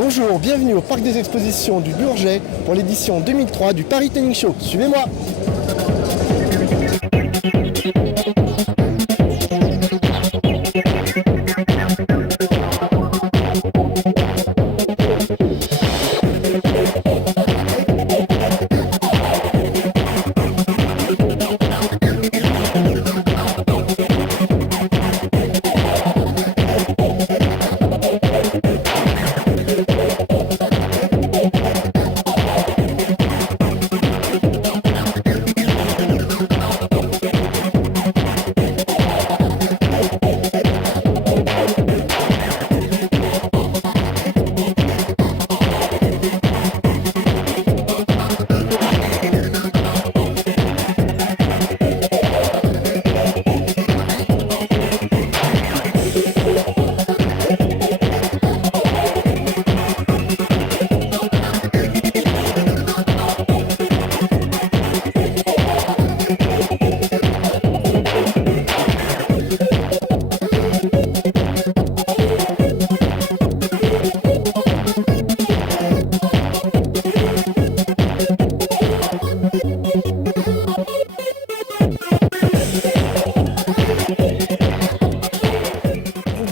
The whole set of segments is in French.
Bonjour, bienvenue au Parc des Expositions du Bourget pour l'édition 2003 du Paris Tuning Show. Suivez-moi!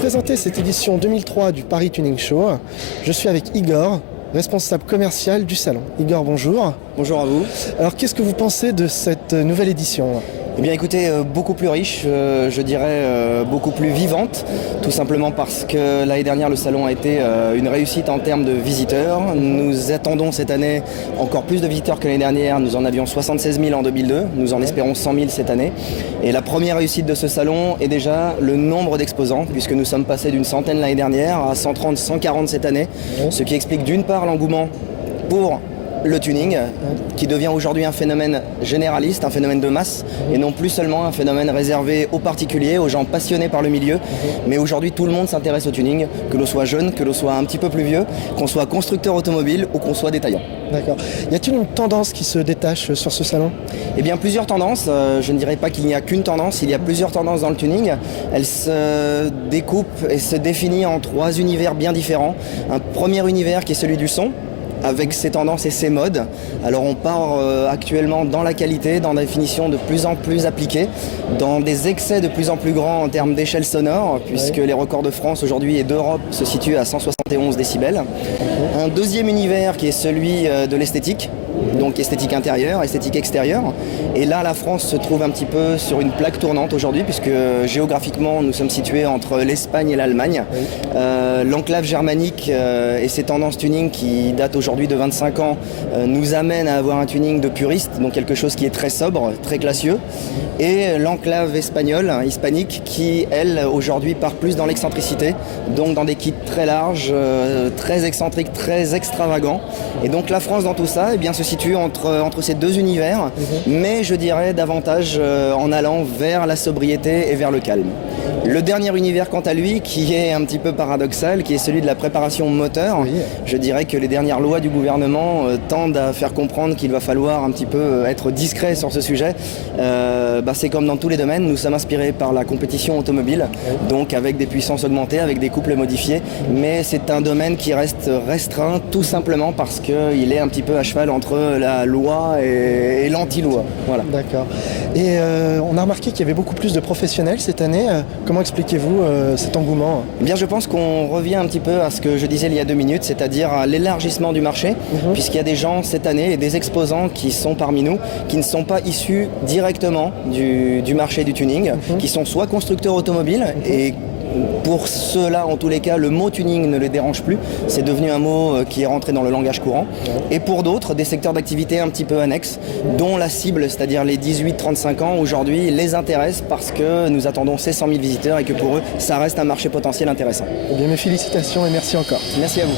Présenter cette édition 2003 du Paris Tuning Show. Je suis avec Igor, responsable commercial du salon. Igor, bonjour. Bonjour à vous. Alors, qu'est-ce que vous pensez de cette nouvelle édition ? Eh bien écoutez, beaucoup plus riche, je dirais beaucoup plus vivante, tout simplement parce que l'année dernière le salon a été une réussite en termes de visiteurs. Nous attendons cette année encore plus de visiteurs que l'année dernière, nous en avions 76 000 en 2002, nous en espérons 100 000 cette année. Et la première réussite de ce salon est déjà le nombre d'exposants, puisque nous sommes passés d'une centaine l'année dernière à 130, 140 cette année, ce qui explique d'une part l'engouement pour le tuning, qui devient aujourd'hui un phénomène généraliste, un phénomène de masse, et non plus seulement un phénomène réservé aux particuliers, aux gens passionnés par le milieu. Mais aujourd'hui, tout le monde s'intéresse au tuning, que l'on soit jeune, que l'on soit un petit peu plus vieux, qu'on soit constructeur automobile ou qu'on soit détaillant. D'accord. Y a-t-il une tendance qui se détache sur ce salon ? Eh bien, plusieurs tendances. Je ne dirais pas qu'il n'y a qu'une tendance, il y a plusieurs tendances dans le tuning. Elles se découpent et se définissent en trois univers bien différents. Un premier univers qui est celui du son, avec ses tendances et ses modes. Alors on part actuellement dans la qualité, dans la définition de plus en plus appliquée, dans des excès de plus en plus grands en termes d'échelle sonore, puisque les records de France aujourd'hui et d'Europe se situent à 171 décibels. Un deuxième univers qui est celui de l'esthétique, donc esthétique intérieure, esthétique extérieure. Et là, la France se trouve un petit peu sur une plaque tournante aujourd'hui, puisque géographiquement, nous sommes situés entre l'Espagne et l'Allemagne. L'enclave germanique et ses tendances tuning qui datent aujourd'hui de 25 ans nous amènent à avoir un tuning de puriste, donc quelque chose qui est très sobre, très classieux. Et l'enclave espagnole, hispanique, qui, elle, aujourd'hui, part plus dans l'excentricité, donc dans des kits très larges, très excentriques, très extravagants. Et donc la France, dans tout ça, eh bien, se situe entre ces deux univers, mais je dirais davantage en allant vers la sobriété et vers le calme. Le dernier univers, quant à lui, qui est un petit peu paradoxal, qui est celui de la préparation moteur, je dirais que les dernières lois du gouvernement tendent à faire comprendre qu'il va falloir un petit peu être discret sur ce sujet. C'est comme dans tous les domaines, nous sommes inspirés par la compétition automobile, donc avec des puissances augmentées, avec des couples modifiés, mais c'est un domaine qui reste restreint tout simplement parce qu'il est un petit peu à cheval entre la loi et l'anti-loi. Voilà. D'accord. Et on a remarqué qu'il y avait beaucoup plus de professionnels cette année. Comment expliquez-vous cet engouement ? Eh bien, je pense qu'on revient un petit peu à ce que je disais il y a 2 minutes, c'est-à-dire à l'élargissement du marché, puisqu'il y a des gens cette année et des exposants qui sont parmi nous, qui ne sont pas issus directement du marché du tuning, qui sont soit constructeurs automobiles, et pour ceux-là, en tous les cas, le mot tuning ne les dérange plus. C'est devenu un mot qui est rentré dans le langage courant. Et pour d'autres, des secteurs d'activité un petit peu annexes, dont la cible, c'est-à-dire les 18-35 ans, aujourd'hui, les intéresse parce que nous attendons ces 100 000 visiteurs et que pour eux, ça reste un marché potentiel intéressant. Eh bien, mes félicitations et merci encore. Merci à vous.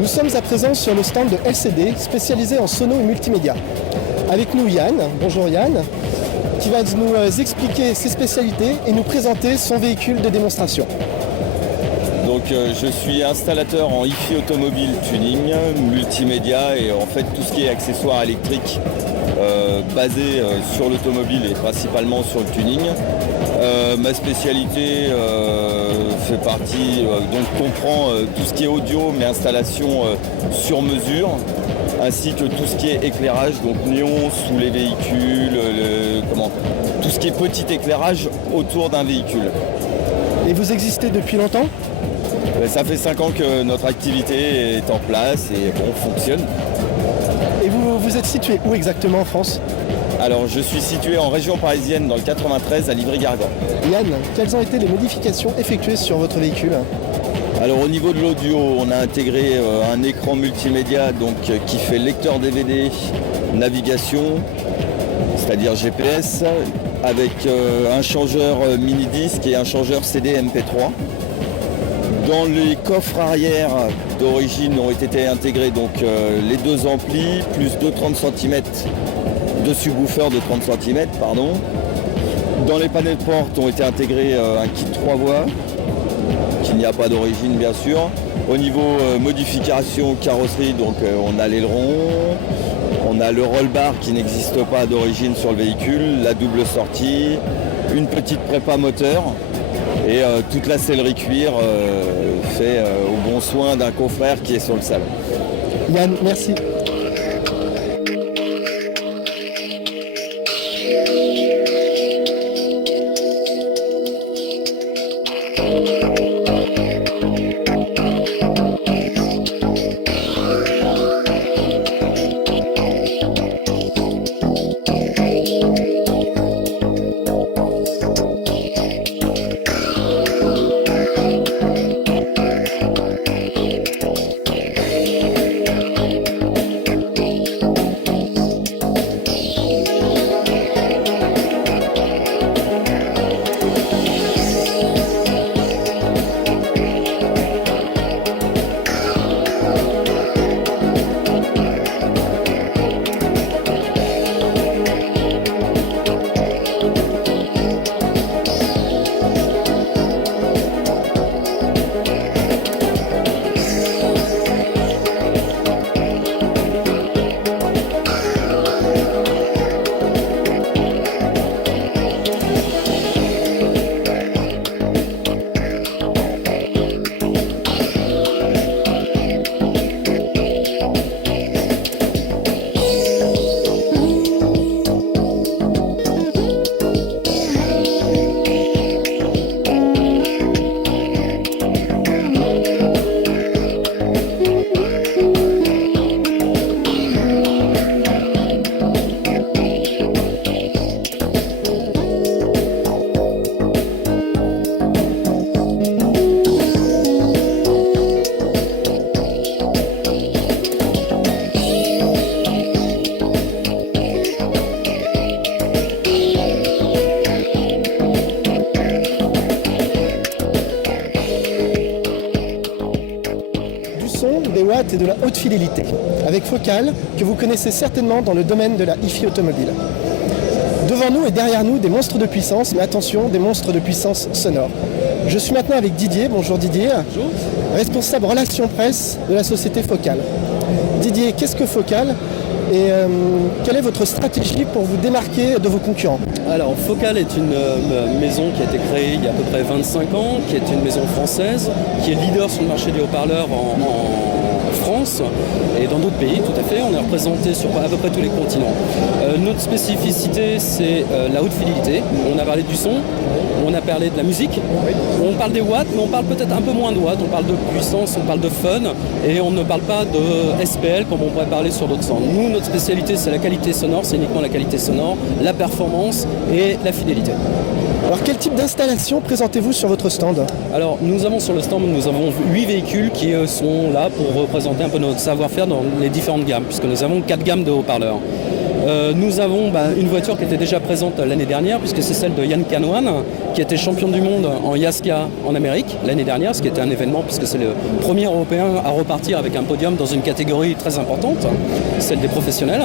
Nous sommes à présent sur le stand de LCD, spécialisé en sono et multimédia. Avec nous Yann, bonjour Yann, qui va nous expliquer ses spécialités et nous présenter son véhicule de démonstration. Donc je suis installateur en hi-fi automobile tuning, multimédia et en fait tout ce qui est accessoires électriques basé sur l'automobile et principalement sur le tuning. Ma spécialité fait partie, donc comprend tout ce qui est audio mais installation sur mesure, ainsi que tout ce qui est éclairage, donc néon sous les véhicules, tout ce qui est petit éclairage autour d'un véhicule. Et vous existez depuis longtemps ? Ça fait 5 ans que notre activité est en place et on fonctionne. Et vous êtes situé où exactement en France ? Alors je suis situé en région parisienne dans le 93 à Livry-Gargan. Yann, quelles ont été les modifications effectuées sur votre véhicule ? Alors au niveau de l'audio, on a intégré un écran multimédia qui fait lecteur DVD, navigation, c'est-à-dire GPS, avec un changeur mini-disque et un changeur CD MP3. Dans les coffres arrière d'origine ont été intégrés les deux amplis, plus deux 30 cm, deux subwoofers de 30 cm, pardon. Dans les panneaux de porte ont été intégrés un kit 3 voix, qu'il n'y a pas d'origine bien sûr. Au niveau modification carrosserie, on a l'aileron, on a le roll bar qui n'existe pas d'origine sur le véhicule, la double sortie, une petite prépa moteur et toute la sellerie cuir fait au bon soin d'un confrère qui est sur le salon. Yann, merci. Des watts et de la haute fidélité, avec Focal, que vous connaissez certainement dans le domaine de la hi-fi automobile. Devant nous et derrière nous, des monstres de puissance, mais attention, des monstres de puissance sonore. Je suis maintenant avec Didier. Bonjour Didier. Bonjour. Responsable relations presse de la société Focal. Didier, qu'est-ce que Focal et quelle est votre stratégie pour vous démarquer de vos concurrents? Alors Focal est une maison qui a été créée il y a à peu près 25 ans, qui est une maison française, qui est leader sur le marché des haut-parleurs en France et dans d'autres pays, tout à fait. On est représenté sur à peu près tous les continents. Notre spécificité, c'est la haute fidélité. On a parlé du son, on a parlé de la musique, on parle des watts, mais on parle peut-être un peu moins de watts. On parle de puissance, on parle de fun, et on ne parle pas de SPL comme on pourrait parler sur d'autres stands. Nous, notre spécialité, c'est la qualité sonore, c'est uniquement la qualité sonore, la performance et la fidélité. Alors quel type d'installation présentez-vous sur votre stand? Alors nous avons sur le stand, nous avons 8 véhicules qui sont là pour représenter un peu notre savoir-faire dans les différentes gammes, puisque nous avons 4 gammes de haut-parleurs. Nous avons une voiture qui était déjà présente l'année dernière, puisque c'est celle de Yann Canouan, qui était champion du monde en Yaska en Amérique l'année dernière, ce qui était un événement puisque c'est le premier Européen à repartir avec un podium dans une catégorie très importante, celle des professionnels.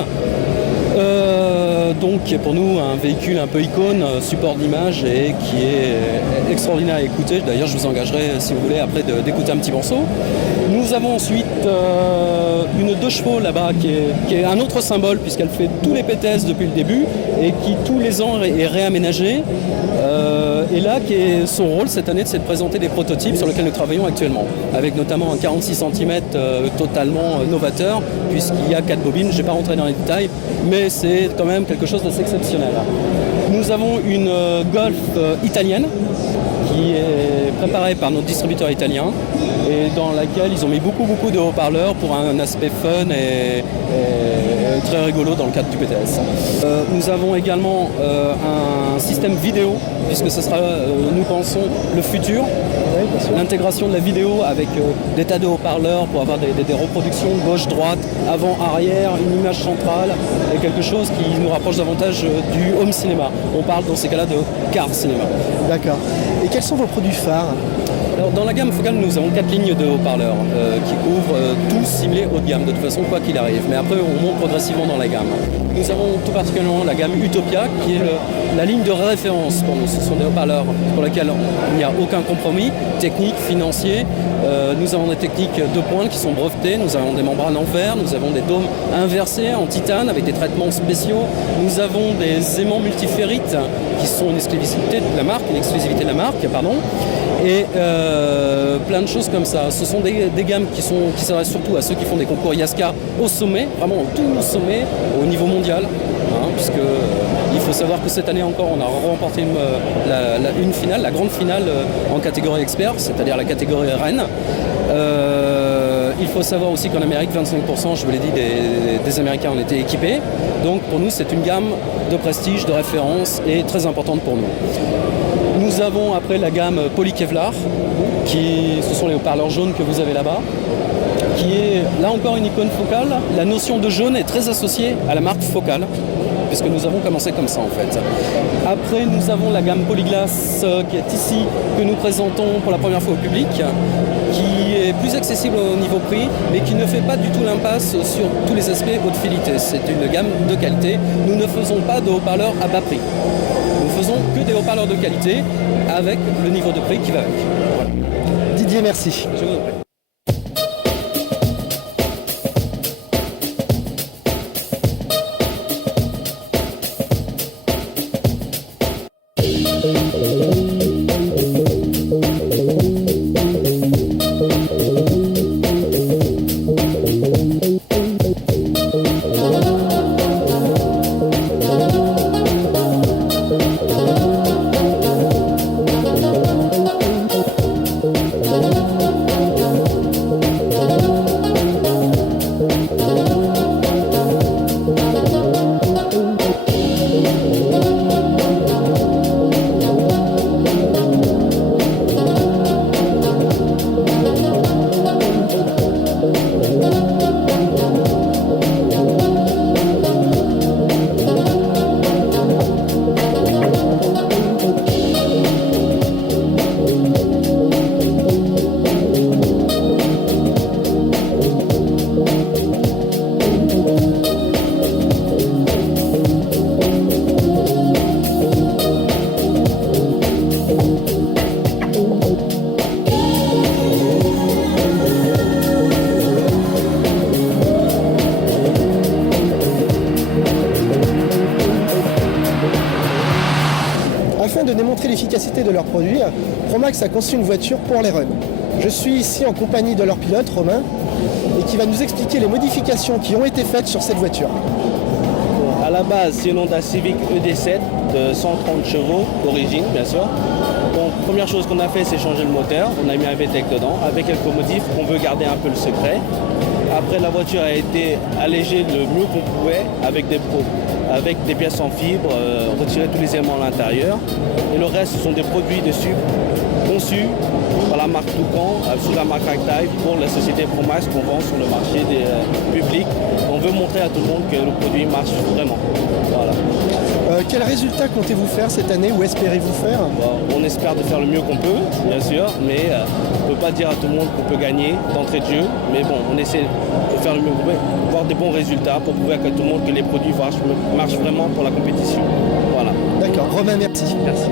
Donc pour nous un véhicule un peu icône, support d'image et qui est extraordinaire à écouter. D'ailleurs je vous engagerai si vous voulez après d'écouter un petit morceau. Nous avons ensuite une 2 chevaux là-bas qui est un autre symbole puisqu'elle fait tous les PTS depuis le début et qui tous les ans est réaménagée. Et là, son rôle cette année, c'est de présenter des prototypes sur lesquels nous travaillons actuellement, avec notamment un 46 cm totalement novateur, puisqu'il y a 4 bobines. Je ne vais pas rentrer dans les détails, mais c'est quand même quelque chose d'assez exceptionnel. Nous avons une Golf italienne, qui est préparée par notre distributeur italien, et dans laquelle ils ont mis beaucoup de haut-parleurs pour un aspect fun et très rigolo dans le cadre du PTS. Nous avons également un système vidéo, puisque ce sera, nous pensons, le futur. L'intégration de la vidéo avec des tas de haut-parleurs pour avoir des reproductions gauche-droite, avant-arrière, une image centrale et quelque chose qui nous rapproche davantage du home cinéma. On parle dans ces cas-là de car cinéma. D'accord. Et quels sont vos produits phares? Alors, dans la gamme focale, nous avons 4 lignes de haut-parleurs qui couvrent tous ciblés haut de gamme, de toute façon, quoi qu'il arrive. Mais après, on monte progressivement dans la gamme. Nous avons tout particulièrement la gamme Utopia, qui est la ligne de référence pour nous. Ce sont des haut-parleurs pour lesquels il n'y a aucun compromis, technique, financier. Nous avons des techniques de pointe qui sont brevetées. Nous avons des membranes en verre. Nous avons des dômes inversés en titane avec des traitements spéciaux. Nous avons des aimants multiférites qui sont une exclusivité de la marque, et plein de choses comme ça. Ce sont des gammes qui s'adressent surtout à ceux qui font des concours IASCA au sommet, vraiment au tout sommet, au niveau mondial, puisque il faut savoir que cette année encore, on a remporté une finale, la grande finale en catégorie expert, c'est-à-dire la catégorie Rennes. Il faut savoir aussi qu'en Amérique, 25%, je vous l'ai dit, des Américains ont été équipés. Donc pour nous, c'est une gamme de prestige, de référence et très importante pour nous. Nous avons après la gamme Poly-Kevlar, ce sont les haut-parleurs jaunes que vous avez là-bas, qui est là encore une icône focale. La notion de jaune est très associée à la marque focale, puisque nous avons commencé comme ça en fait. Après, nous avons la gamme Polyglass qui est ici, que nous présentons pour la première fois au public, qui est plus accessible au niveau prix, mais qui ne fait pas du tout l'impasse sur tous les aspects haute fidélité. C'est une gamme de qualité. Nous ne faisons pas de haut-parleurs à bas prix. Nous faisons que des haut-parleurs de qualité avec le niveau de prix qui va avec. Voilà. Didier, merci. Je vous en prie. Afin de démontrer l'efficacité de leurs produits, Promax a conçu une voiture pour les runs. Je suis ici en compagnie de leur pilote, Romain, et qui va nous expliquer les modifications qui ont été faites sur cette voiture. À la base, c'est une Honda Civic ED7 de 130 chevaux d'origine, bien sûr. Donc, première chose qu'on a fait, c'est changer le moteur. On a mis un VTEC dedans avec quelques modifs. On veut garder un peu le secret. Après, la voiture a été allégée le mieux qu'on pouvait avec des pièces en fibre, retirer tous les éléments à l'intérieur. Et le reste, ce sont des produits dessus conçus par la marque Toucan, sous la marque Active, pour la société Promax qu'on vend sur le marché des publics. On veut montrer à tout le monde que le produit marche vraiment. Voilà. Quel résultat comptez-vous faire cette année ou espérez-vous faire? On espère de faire le mieux qu'on peut, bien sûr, mais on ne peut pas dire à tout le monde qu'on peut gagner d'entrée de jeu. Mais bon, on essaie de faire le mieux qu'on peut, avoir des bons résultats pour prouver à tout le monde que les produits marchent vraiment pour la compétition. Voilà. D'accord, Romain, merci. Merci.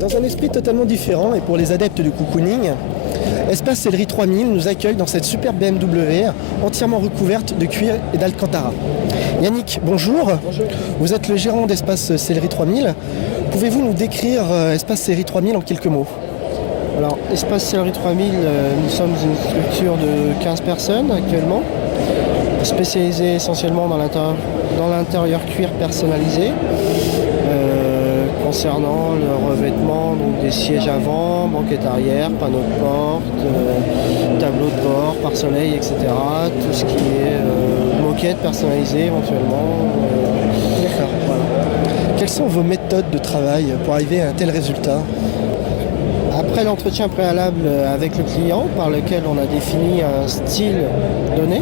Dans un esprit totalement différent et pour les adeptes du cocooning, Espace Sellerie 3000 nous accueille dans cette superbe BMW entièrement recouverte de cuir et d'alcantara. Yannick, bonjour. Bonjour. Vous êtes le gérant d'Espace Sellerie 3000. Pouvez-vous nous décrire Espace Sellerie 3000 en quelques mots? Alors, Espace Sellerie 3000, nous sommes une structure de 15 personnes actuellement, spécialisée essentiellement dans l'intérieur cuir personnalisé, concernant le revêtement donc des sièges avant, banquette arrière, panneaux de porte, tableaux de bord, pare-soleil, etc. Tout ce qui est moquette personnalisée éventuellement. D'accord. Voilà. Quelles sont vos méthodes de travail pour arriver à un tel résultat? Après l'entretien préalable avec le client, par lequel on a défini un style donné,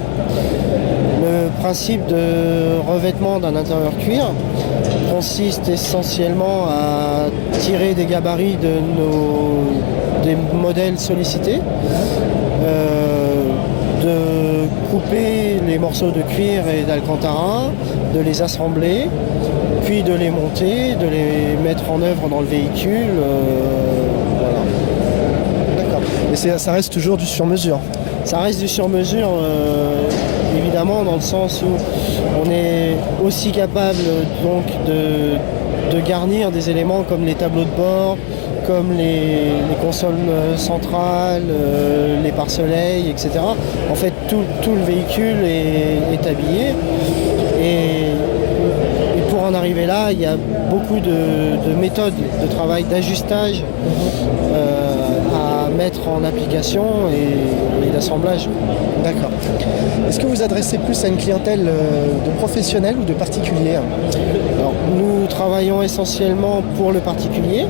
le principe de revêtement d'un intérieur cuir consiste essentiellement à tirer des gabarits des modèles sollicités, de couper les morceaux de cuir et d'alcantara, de les assembler, puis de les monter, de les mettre en œuvre dans le véhicule. Voilà. D'accord. Et ça reste toujours du sur-mesure? Ça reste du sur-mesure, évidemment, dans le sens où on est aussi capable donc de garnir des éléments comme les tableaux de bord, comme les consoles centrales, les pare-soleil, etc. En fait, tout le véhicule est habillé. Et pour en arriver là, il y a beaucoup de méthodes de travail, d'ajustage à mettre en application et d'assemblage. D'accord. Est-ce que vous adressez plus à une clientèle de professionnels ou de particuliers? Alors, nous travaillons essentiellement pour le particulier,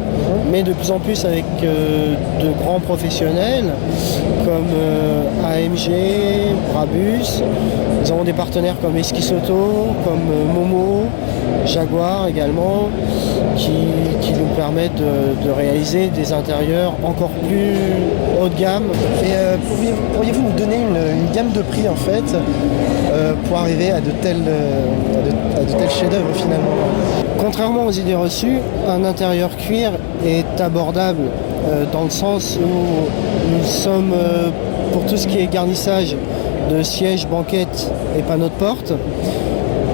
mais de plus en plus avec de grands professionnels comme AMG, Brabus. Nous avons des partenaires comme Esquissoto, comme Momo, Jaguar également, qui nous permettent de réaliser des intérieurs encore plus haut de gamme. Et pourriez-vous nous donner une gamme de prix en fait pour arriver à de tels chefs-d'œuvre finalement? Contrairement aux idées reçues, un intérieur cuir est abordable dans le sens où nous sommes pour tout ce qui est garnissage de sièges, banquettes et panneaux de porte.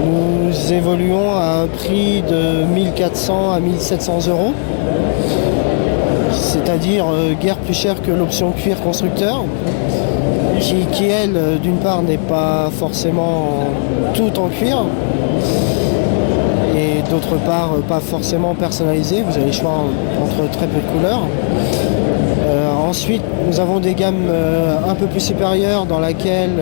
Nous évoluons à un prix de 1400 à 1700 euros, c'est-à-dire guère plus cher que l'option cuir constructeur, qui elle, d'une part, n'est pas forcément tout en cuir, et d'autre part, pas forcément personnalisée. Vous avez le choix entre très peu de couleurs. Ensuite, nous avons des gammes un peu plus supérieures dans laquelle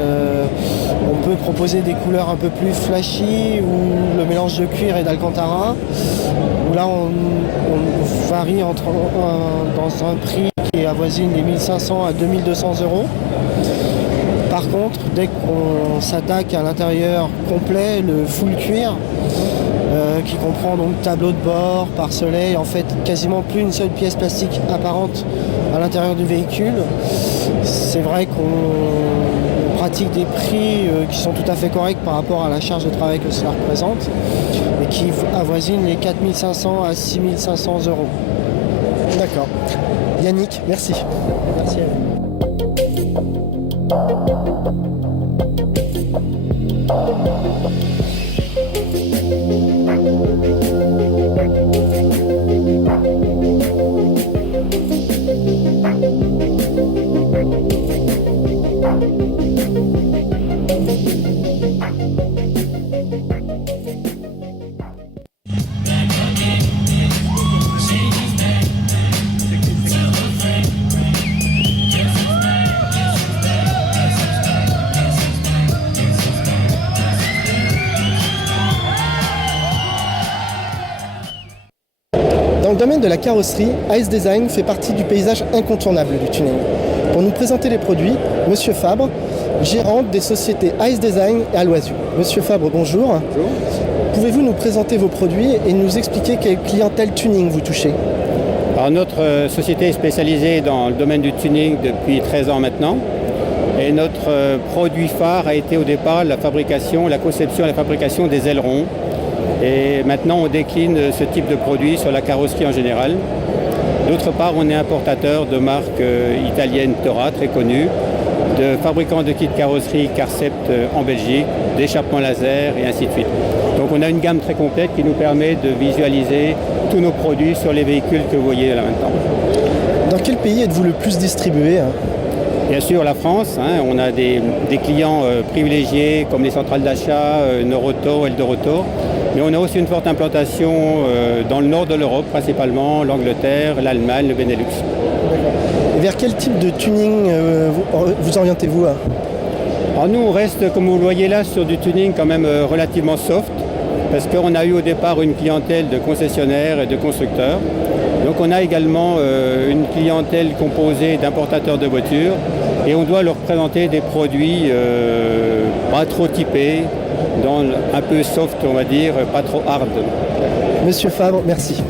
on peut proposer des couleurs un peu plus flashy ou le mélange de cuir et d'alcantara. Où là, on varie dans un prix qui avoisine les 1500 à 2200 euros. Par contre, dès qu'on s'attaque à l'intérieur complet, le full cuir, qui comprend donc tableau de bord, pare-soleil, en fait quasiment plus une seule pièce plastique apparente à l'intérieur du véhicule. C'est vrai qu'on pratique des prix qui sont tout à fait corrects par rapport à la charge de travail que cela représente et qui avoisinent les 4500 à 6500 euros. D'accord. Yannick, merci. Merci à vous. Dans le domaine de la carrosserie, Ice Design fait partie du paysage incontournable du tuning. Pour nous présenter les produits, Monsieur Fabre, gérant des sociétés Ice Design et Aloisiu. Monsieur Fabre, bonjour. Bonjour. Pouvez-vous nous présenter vos produits et nous expliquer quelle clientèle tuning vous touchez? Alors, notre société est spécialisée dans le domaine du tuning depuis 13 ans maintenant. Et notre produit phare a été au départ la conception et la fabrication des ailerons. Et maintenant, on décline ce type de produit sur la carrosserie en général. D'autre part, on est importateur de marques italiennes Tora, très connues, de fabricants de kits carrosserie Carcept en Belgique, d'échappements laser et ainsi de suite. Donc on a une gamme très complète qui nous permet de visualiser tous nos produits sur les véhicules que vous voyez là maintenant. Dans quel pays êtes-vous le plus distribué? Bien sûr, la France. On a des clients privilégiés comme les centrales d'achat, Noroto, Eldoroto. Mais on a aussi une forte implantation dans le nord de l'Europe, principalement l'Angleterre, l'Allemagne, le Benelux. Et vers quel type de tuning vous orientez-vous? Alors nous, on reste, comme vous le voyez là, sur du tuning quand même relativement soft, parce qu'on a eu au départ une clientèle de concessionnaires et de constructeurs. Donc on a également une clientèle composée d'importateurs de voitures et on doit leur présenter des produits pas trop typés, un peu soft on va dire, pas trop hard. Monsieur Fabre, merci.